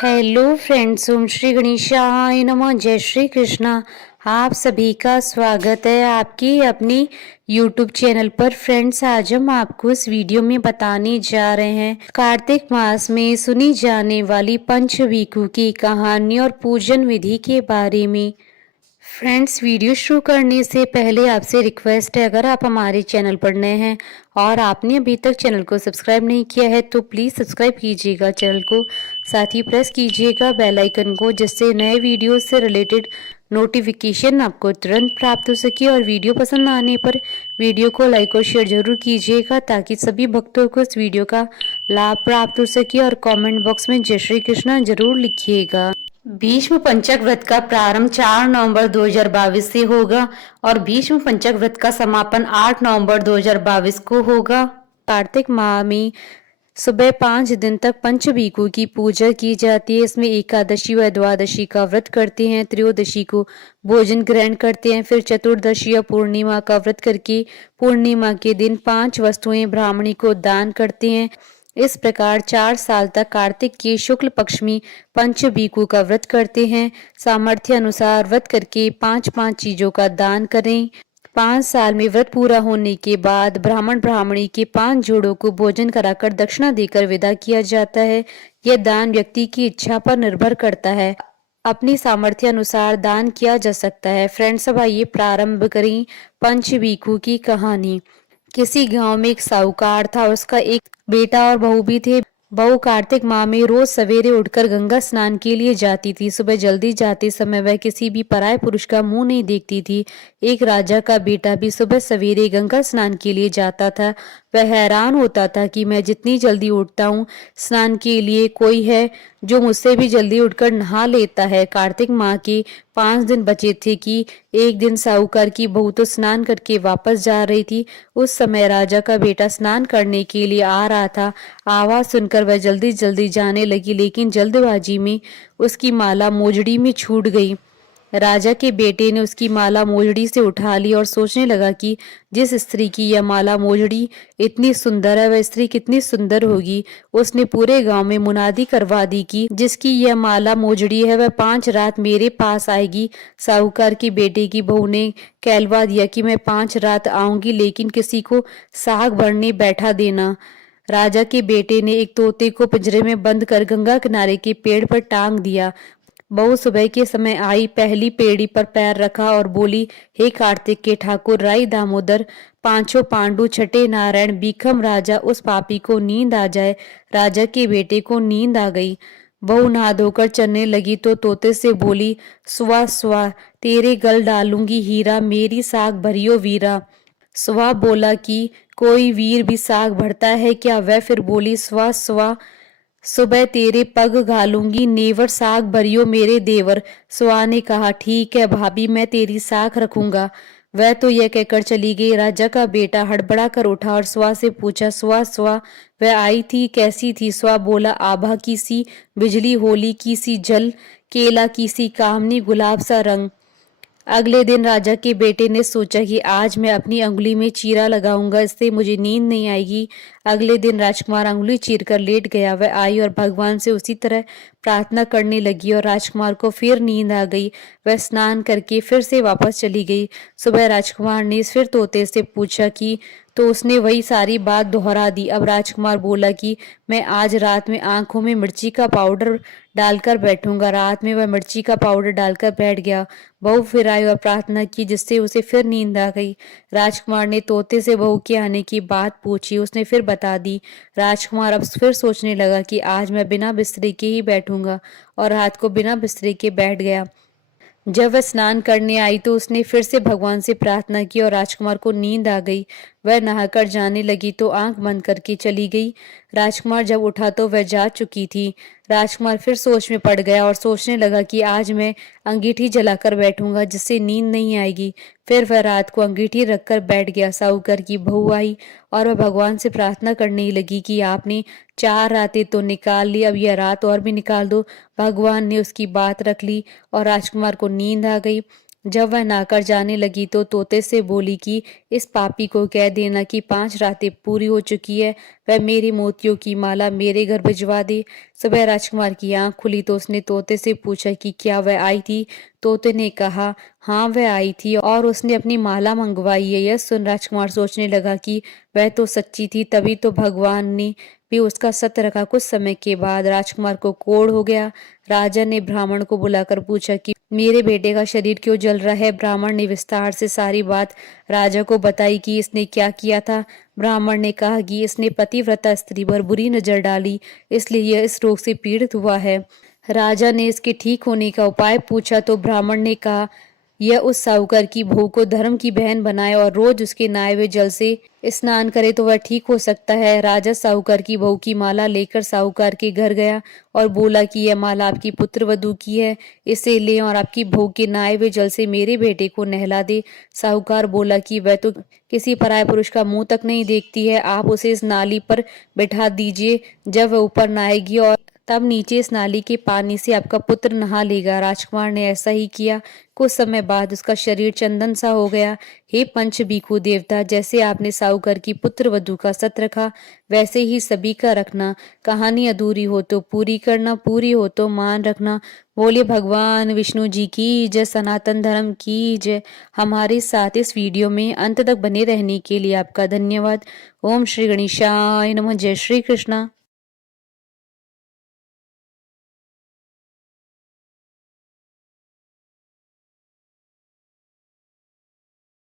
Hello friends, ओम श्री गणेशाय नमः। जय श्री कृष्णा। आप सभी का स्वागत है आपकी अपनी यूट्यूब चैनल पर। फ्रेंड्स, आज हम आपको इस वीडियो में बताने जा रहे हैं कार्तिक मास में सुनी जाने वाली पंचवीकु की कहानी और पूजन विधि के बारे में। फ्रेंड्स, वीडियो शुरू करने से पहले आपसे रिक्वेस्ट है, अगर आप हमारे चैनल पर नए हैं और आपने अभी तक चैनल को सब्सक्राइब नहीं किया है तो प्लीज़ सब्सक्राइब कीजिएगा चैनल को, साथ ही प्रेस कीजिएगा बेल आइकन को, जिससे नए वीडियो से रिलेटेड नोटिफिकेशन आपको तुरंत प्राप्त हो सके। और वीडियो पसंद आने पर वीडियो को लाइक और शेयर जरूर कीजिएगा ताकि सभी भक्तों को इस वीडियो का लाभ प्राप्त हो सके। और कमेंट बॉक्स में जय श्री कृष्णा जरूर लिखिएगा। भीष्म पंचक व्रत का प्रारंभ 4 नवंबर 2022 से होगा और भीष्म पंचक व्रत का समापन 8 नवंबर 2022 को होगा। कार्तिक माह में सुबह 5 दिन तक पंचवीकु की पूजा की जाती है। इसमें एकादशी व द्वादशी का व्रत करते हैं, त्रयोदशी को भोजन ग्रहण करते हैं, फिर चतुर्दशी या पूर्णिमा का व्रत करके पूर्णिमा के दिन 5 वस्तुएं ब्राह्मणी को दान करते हैं। इस प्रकार 4 साल तक कार्तिक के शुक्ल पक्ष में पंचवीकु का व्रत करते हैं। सामर्थ्य अनुसार व्रत करके 5-5 चीजों का दान करें। 5 साल में व्रत पूरा होने के बाद ब्राह्मण ब्राह्मणी के 5 जोड़ों को भोजन कराकर दक्षिणा देकर विदा किया जाता है। यह दान व्यक्ति की इच्छा पर निर्भर करता है, अपनी सामर्थ्य अनुसार दान किया जा सकता है। फ्रेंड्स, अब आइए प्रारंभ करें पंचवीकु की कहानी। किसी गांव में एक साहूकार था, उसका एक बेटा और बहू भी थे। बहू कार्तिक माह में रोज सवेरे उठकर गंगा स्नान के लिए जाती थी। सुबह जल्दी जाते समय वह किसी भी पराये पुरुष का मुंह नहीं देखती थी। एक राजा का बेटा भी सुबह सवेरे गंगा स्नान के लिए जाता था। वह हैरान होता था कि मैं जितनी जल्दी उठता हूँ स्नान के लिए, कोई है जो मुझसे भी जल्दी उठकर नहा लेता है। कार्तिक माह के 5 दिन बचे थे कि एक दिन साहूकार की बहू तो स्नान करके वापस जा रही थी। उस समय राजा का बेटा स्नान करने के लिए आ रहा था। आवाज सुनकर वह जल्दी जल्दी जाने लगी, लेकिन जल्दबाजी में उसकी माला मोजड़ी में छूट गई। राजा के बेटे ने उसकी माला मोजड़ी से उठा ली और सोचने लगा कि जिस स्त्री की यह माला मोजड़ी इतनी सुंदर है, वह स्त्री कितनी सुंदर होगी। उसने पूरे गांव में मुनादी करवा दी कि जिसकी यह माला मोजड़ी है वह 5 रात मेरे पास आएगी। साहूकार की बेटे की बहू ने कहलवा दिया कि मैं 5 रात आऊंगी, लेकिन किसी को साग भरने बैठा देना। राजा के बेटे ने एक तोते को पिंजरे में बंद कर गंगा किनारे के पेड़ पर टांग दिया। बहू सुबह के समय आई, पहली पेड़ी पर पैर रखा और बोली, हे कार्तिक के ठाकुर, राई दामोदर, पांचों पांडु, छठे नारायण, बीखम राजा, उस पापी को नींद आ जाए। राजा के बेटे को नींद आ गई। बहू नहा धोकर चलने लगी तो तोते से बोली, सुआ सुआ, तेरे गल डालूंगी हीरा, मेरी साग भरियो वीरा। सुआ बोला कि कोई वीर भी साग भरता है क्या? वह फिर बोली, सुआ सुआ, सुबह तेरे पग घालूंगी, नेवर साग भरियो मेरे देवर। सुआ ने कहा, ठीक है भाभी, मैं तेरी साख रखूंगा। वह तो यह कहकर चली गई। राजा का बेटा हड़बड़ा कर उठा और सुआ से पूछा, सुआ सुआ, वह आई थी, कैसी थी? सुआ बोला, आभा की सी बिजली, होली की सी जल, केला की सी कामनी, गुलाब सा रंग। अगले दिन राजा के बेटे ने सोचा कि आज मैं अपनी अंगुली में चीरा लगाऊंगा, इससे मुझे नींद नहीं आएगी। अगले दिन राजकुमार अंगुली चीर कर लेट गया। वह आई और भगवान से उसी तरह प्रार्थना करने लगी और राजकुमार को फिर नींद आ गई। वह स्नान करके फिर से वापस चली गई। सुबह राजकुमार ने फिर तोते से पूछा कि तो उसने वही सारी बात दोहरा दी। अब राजकुमार बोला कि मैं आज रात में आंखों में मिर्ची का पाउडर डालकर बैठूंगा। रात में वह मिर्ची का पाउडर डालकर बैठ गया। बहू फिर आई और प्रार्थना की, जिससे उसे फिर नींद आ गई। राजकुमार ने तोते से बहू के आने की बात पूछी, उसने फिर बता दी। राजकुमार अब फिर सोचने लगा कि आज मैं बिना बिस्तरे के ही बैठूंगा, और रात को बिना बिस्तरे के बैठ गया। जब वह स्नान करने आई तो उसने फिर से भगवान से प्रार्थना की और राजकुमार को नींद आ गई। वह नहाकर जाने लगी तो आंख बंद करके चली गई। राजकुमार जब उठा तो वह जा चुकी थी। राजकुमार फिर सोच में पड़ गया और सोचने लगा कि आज मैं अंगीठी जलाकर बैठूंगा, जिससे नींद नहीं आएगी। फिर वह रात को अंगीठी रखकर बैठ गया। साहूकार की बहू आई और वह भगवान से प्रार्थना करने लगी कि आपने 4 रातें तो निकाल ली, अब यह रात और भी निकाल दो। भगवान ने उसकी बात रख ली और राजकुमार को नींद आ गई। जब वह नहाकर जाने लगी तो तोते से बोली कि इस पापी को कह देना कि 5 रातें पूरी हो चुकी है, वह मेरी मोतियों की माला मेरे घर भिजवा दे। सुबह राजकुमार की आंख खुली तो उसने तोते से पूछा कि क्या वह आई थी। तोते ने कहा हाँ वह आई थी और उसने अपनी माला मंगवाई है। यह सुन राजकुमार सोचने लगा कि वह तो सच्ची थी, तभी तो भगवान ने भी उसका सत रखा। कुछ समय के बाद राजकुमार को कोढ़ हो गया। राजा ने ब्राह्मण को बुलाकर पूछा कि मेरे बेटे का शरीर क्यों जल रहा है। ब्राह्मण ने विस्तार से सारी बात राजा को बताई कि इसने क्या किया था। ब्राह्मण ने कहा कि इसने पतिव्रता स्त्री पर बुरी नजर डाली, इसलिए यह इस रोग से पीड़ित हुआ है। राजा ने इसके ठीक होने का उपाय पूछा तो ब्राह्मण ने कहा यह उस साहूकार की बहू को धर्म की बहन बनाए और रोज उसके नहाए हुए जल से स्नान करे तो वह ठीक हो सकता है। राजा साहूकार की बहू की माला लेकर साहूकार के घर गया और बोला कि यह माला आपकी पुत्र वधू की है, इसे ले और आपकी बहू के नहाए हुए जल से मेरे बेटे को नहला दे। साहूकार बोला कि वह तो किसी पराये पुरुष का मुंह तक नहीं देखती है, आप उसे इस नाली पर बैठा दीजिए। जब वह ऊपर नहाएगी और तब नीचे इस नाली के पानी से आपका पुत्र नहा लेगा। राजकुमार ने ऐसा ही किया। कुछ समय बाद उसका शरीर चंदन सा हो गया। हे पंच भिखु देवता, जैसे आपने साहूकार की पुत्र वधू का सत रखा, वैसे ही सभी का रखना। कहानी अधूरी हो तो पूरी करना, पूरी हो तो मान रखना। बोलिए भगवान विष्णु जी की जय, सनातन धर्म की जय। हमारे साथ इस वीडियो में अंत तक बने रहने के लिए आपका धन्यवाद। ओम श्री गणेशाय नमः। जय श्री कृष्णा।